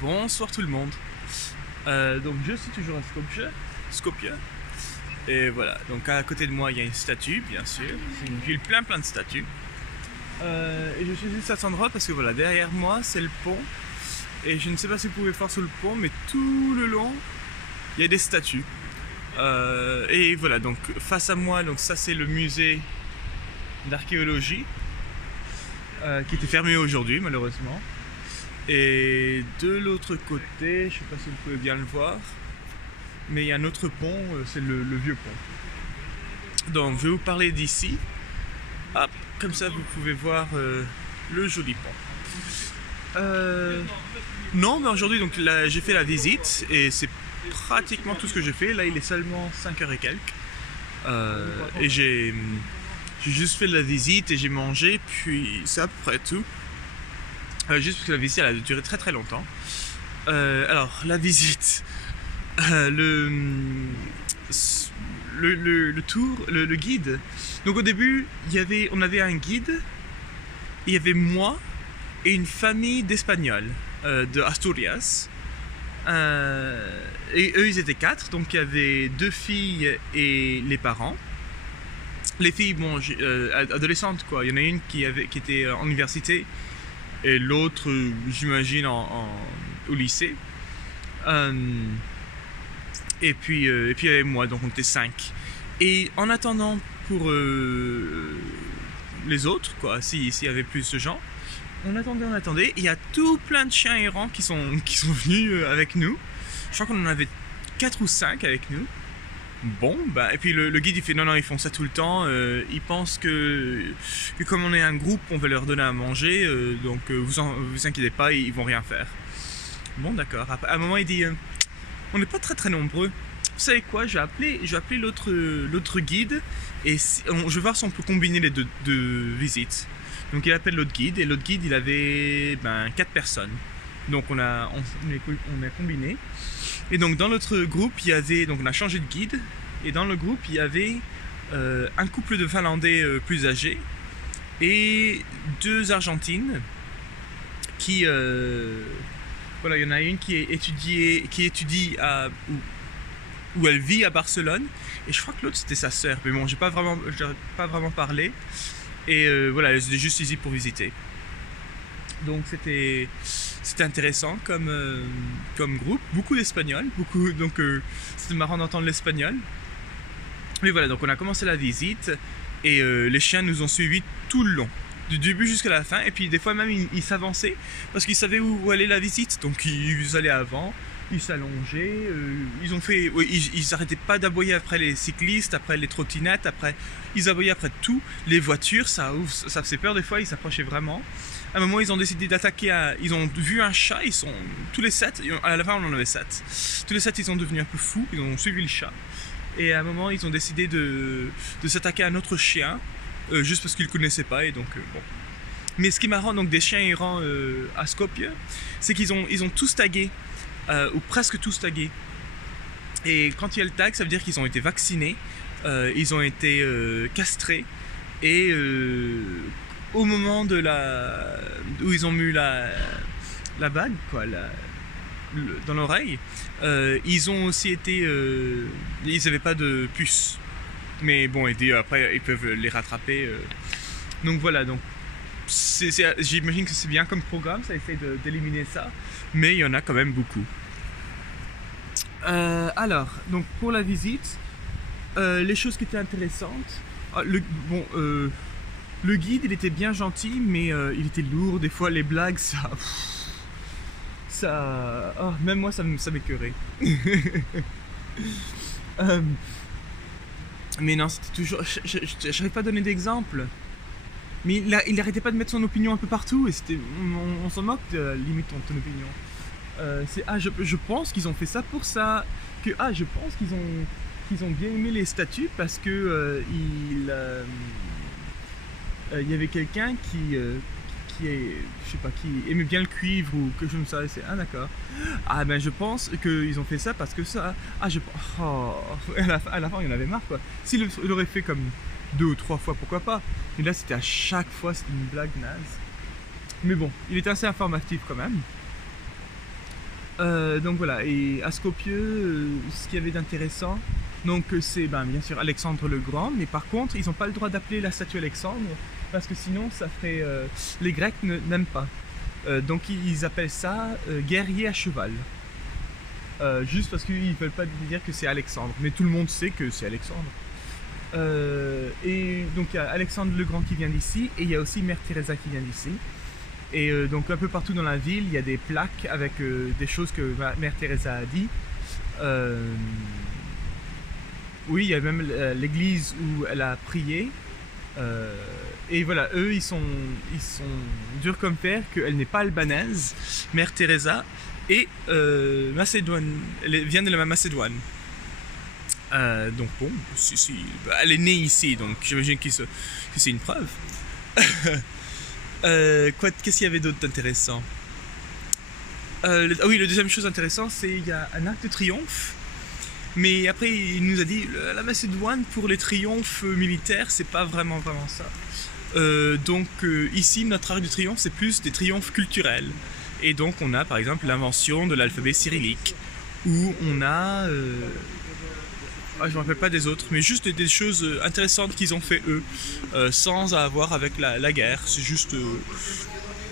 Bonsoir tout le monde. Donc je suis toujours à Skopje. Et voilà, donc à côté de moi il y a une statue, bien sûr. C'est une ville plein de statues. Et je suis juste à cet endroit parce que voilà, derrière moi c'est le pont. Et je ne sais pas si vous pouvez voir sur le pont, mais tout le long il y a des statues. Et voilà, donc face à moi, donc ça c'est le musée d'archéologie qui était fermé aujourd'hui malheureusement. Et de l'autre côté, je sais pas si vous pouvez bien le voir, mais il y a un autre pont, c'est le vieux pont. Donc je vais vous parler d'ici. Hop, comme ça vous pouvez voir le joli pont. Non, mais aujourd'hui donc là, j'ai fait la visite et c'est pratiquement tout ce que j'ai fait. Là il est seulement 5h et quelques. Et j'ai juste fait la visite et j'ai mangé, puis c'est à peu près tout. Juste parce que la visite elle a duré très longtemps. Alors la visite, le tour, le guide. Donc au début on avait un guide, il y avait moi et une famille d'Espagnols de Asturias. Et eux ils étaient 4, donc il y avait 2 filles et les parents. Les filles bon adolescentes quoi, il y en a une qui était en université et l'autre j'imagine au lycée. Et puis avec moi, donc on était 5. Et en attendant pour les autres, quoi, s'il y avait plus de gens, on attendait. Il y a tout plein de chiens errants qui sont venus avec nous. Je crois qu'on en avait 4 ou 5 avec nous. Bon, bah, et puis le guide il fait non, ils font ça tout le temps. Ils pensent que comme on est un groupe, on va leur donner à manger. Donc vous inquiétez pas, ils vont rien faire. Bon, d'accord. À un moment, il dit on n'est pas très nombreux. Vous savez quoi, je vais appeler l'autre guide et je vais voir si on peut combiner les deux visites. Donc il appelle l'autre guide et l'autre guide il avait 4 personnes. Donc on a combiné. Et donc dans notre groupe il y avait, donc on a changé de guide et dans le groupe il y avait un couple de Finlandais plus âgés et 2 Argentines qui voilà, il y en a une qui étudie où elle vit à Barcelone et je crois que l'autre c'était sa sœur, mais bon j'ai pas vraiment parlé et voilà, elle était juste ici pour visiter. Donc c'était intéressant comme groupe, beaucoup d'Espagnols, donc c'était marrant d'entendre l'espagnol. Mais voilà, donc on a commencé la visite et les chiens nous ont suivis tout le long, du début jusqu'à la fin, et puis des fois même ils s'avançaient parce qu'ils savaient où allait la visite, donc ils allaient avant, ils s'allongeaient, ils arrêtaient pas d'aboyer après les cyclistes, après les trottinettes, après ils aboyaient après tout, les voitures, ça faisait peur des fois, ils s'approchaient vraiment. À un moment ils ont décidé d'attaquer, ils ont vu un chat, tous les 7, à la fin on en avait 7, tous les 7 ils sont devenus un peu fous, ils ont suivi le chat. Et à un moment ils ont décidé de s'attaquer à un autre chien, juste parce qu'ils ne le connaissaient pas, et donc bon. Mais ce qui est marrant donc des chiens errants à Skopje, c'est qu'ils ont tous tagué, ou presque tous tagués. Et quand il y a le tag, ça veut dire qu'ils ont été vaccinés, ils ont été castrés, et au moment où ils ont mis la bague, quoi, dans l'oreille, ils ont aussi été, ils n'avaient pas de puce, mais bon, après ils peuvent les rattraper. Donc voilà, donc j'imagine que c'est bien comme programme, ça essaie d'éliminer ça, mais il y en a quand même beaucoup. Alors, donc pour la visite, les choses qui étaient intéressantes, le guide il était bien gentil, mais il était lourd, des fois les blagues même moi ça m'écœurait. Mais non, c'était toujours, j'arrive pas à donner d'exemple. Mais il arrêtait pas de mettre son opinion un peu partout et on s'en moque limite de ton opinion. Je pense qu'ils ont fait ça pour ça. Je pense qu'ils ont bien aimé les statues parce que il y avait quelqu'un qui aimait bien le cuivre ou quelque chose comme ça. D'accord. Je pense qu'ils ont fait ça parce que ça. À la fin il y en avait marre quoi. S'il l'aurait fait comme 2 ou 3 fois, pourquoi pas. Mais là c'était à chaque fois, c'était une blague naze. Mais bon, il était assez informatif quand même. Donc voilà, et à Skopje, ce qu'il y avait d'intéressant, donc c'est bien sûr Alexandre le Grand, mais par contre ils n'ont pas le droit d'appeler la statue Alexandre, parce que sinon ça ferait... les Grecs n'aiment pas. Donc ils appellent ça guerrier à cheval. Juste parce qu'ils ne veulent pas dire que c'est Alexandre, mais tout le monde sait que c'est Alexandre. Et donc il y a Alexandre le Grand qui vient d'ici, et il y a aussi Mère Teresa qui vient d'ici. Et donc un peu partout dans la ville, il y a des plaques avec des choses que Mère Teresa a dit. Oui, il y a même l'église où elle a prié. Et voilà, eux, ils sont durs comme fer qu'elle n'est pas albanaise, Mère Teresa, et Macédoine, elle vient de la Macédoine. Donc bon, elle est née ici, donc j'imagine que c'est une preuve. Qu'est-ce qu'il y avait d'autre d'intéressant? Oui, la deuxième chose intéressante, c'est qu'il y a un arc de triomphe. Mais après, il nous a dit la Macédoine pour les triomphes militaires, c'est pas vraiment ça. Donc ici, notre arc de triomphe, c'est plus des triomphes culturels. Et donc, on a par exemple l'invention de l'alphabet cyrillique, où on a je me rappelle pas des autres, mais juste des choses intéressantes qu'ils ont fait eux, sans avoir avec la guerre. C'est juste,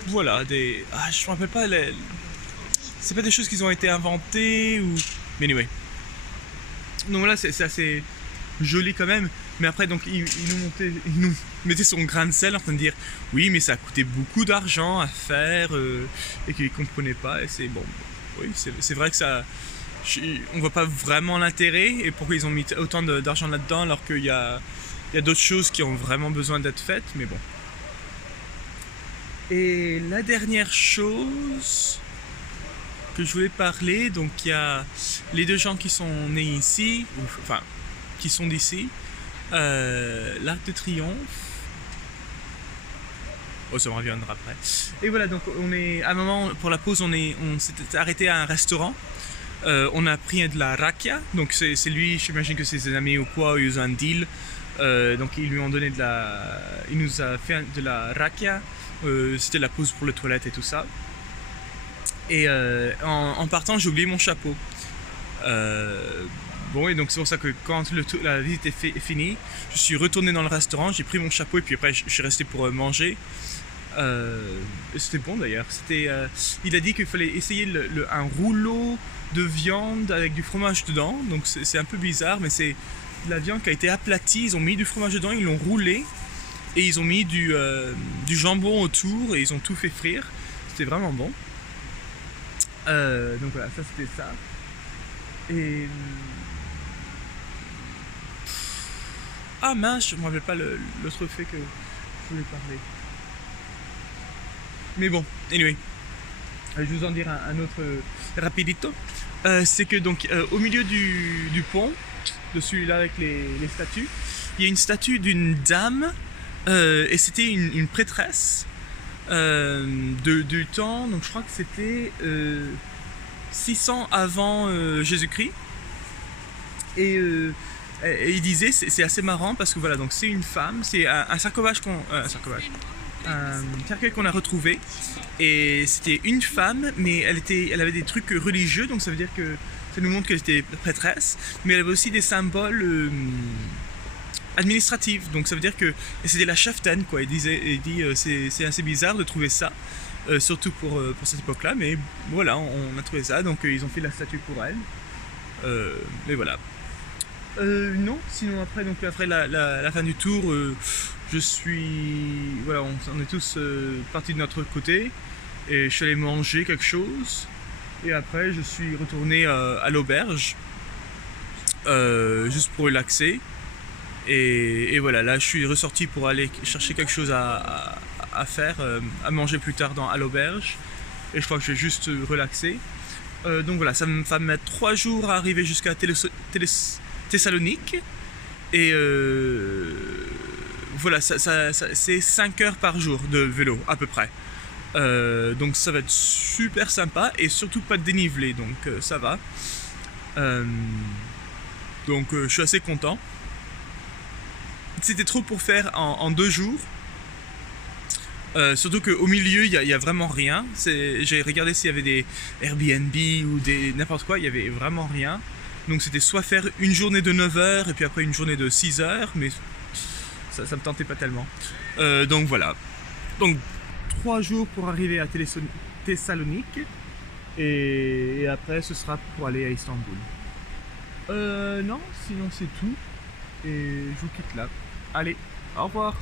voilà, des... je me rappelle pas, c'est pas des choses qui ont été inventées ou... Mais anyway. Donc voilà, c'est assez joli quand même. Mais après, donc, il nous mettait son grain de sel en train de dire oui, mais ça a coûté beaucoup d'argent à faire et qu'il comprenait pas. Et c'est bon, oui, c'est vrai que ça... On voit pas vraiment l'intérêt et pourquoi ils ont mis autant d'argent là-dedans alors qu'il y a d'autres choses qui ont vraiment besoin d'être faites, mais bon. Et la dernière chose que je voulais parler, donc il y a les deux gens qui sont nés ici, enfin qui sont d'ici, l'Arc de Triomphe. Oh, ça me reviendra après. Et voilà, donc on est à un moment pour la pause, on s'était arrêté à un restaurant. On a pris de la rakia, donc c'est lui, j'imagine que c'est ses amis ou quoi, ils ont un deal. Donc ils lui ont donné il nous a fait de la rakia. C'était la pause pour les toilettes et tout ça. Et en partant, j'ai oublié mon chapeau. Bon, et donc c'est pour ça que quand la visite est finie, je suis retourné dans le restaurant, j'ai pris mon chapeau et puis après je suis resté pour manger. C'était bon d'ailleurs. Il a dit qu'il fallait essayer un rouleau de viande avec du fromage dedans. Donc c'est un peu bizarre, mais c'est de la viande qui a été aplatie. Ils ont mis du fromage dedans, ils l'ont roulé et ils ont mis du jambon autour et ils ont tout fait frire. C'était vraiment bon. Donc voilà, ça c'était ça. Et mince, je me rappelle pas l'autre fait que je voulais parler. Mais bon, anyway, je vais vous en dire un autre rapidito. C'est que donc au milieu du pont, de celui-là avec les statues, il y a une statue d'une dame et c'était une prêtresse du temps, donc je crois que c'était 600 avant Jésus-Christ. Et il disait, c'est assez marrant parce que voilà, donc c'est une femme, c'est un sarcophage un cercueil qu'on a retrouvé et c'était une femme, mais elle avait des trucs religieux, donc ça veut dire que ça nous montre qu'elle était prêtresse, mais elle avait aussi des symboles administratifs, donc ça veut dire que c'était la cheftaine quoi. Il dit c'est assez bizarre de trouver ça, surtout pour cette époque-là, mais voilà, on a trouvé ça, donc ils ont fait la statue pour elle, mais voilà. Non, sinon après la fin du tour, voilà, on est tous partis de notre côté et je suis allé manger quelque chose et après je suis retourné à l'auberge juste pour relaxer et voilà, là je suis ressorti pour aller chercher quelque chose à faire, à manger plus tard à l'auberge et je crois que je vais juste relaxer. Donc voilà, ça va me mettre 3 jours à arriver jusqu'à Thessalonique et voilà, c'est 5 heures par jour de vélo à peu près, donc ça va être super sympa et surtout pas de dénivelé, donc ça va, donc je suis assez content. C'était trop pour faire en 2 jours, Surtout qu'au milieu, il y a vraiment rien. J'ai regardé s'il y avait des Airbnb ou des n'importe quoi, il y avait vraiment rien. Donc c'était soit faire une journée de 9 heures et puis après une journée de 6 heures, mais ça me tentait pas tellement. Donc voilà. Donc 3 jours pour arriver à Thessalonique et après ce sera pour aller à Istanbul. Non, sinon c'est tout. Et je vous quitte là. Allez, au revoir.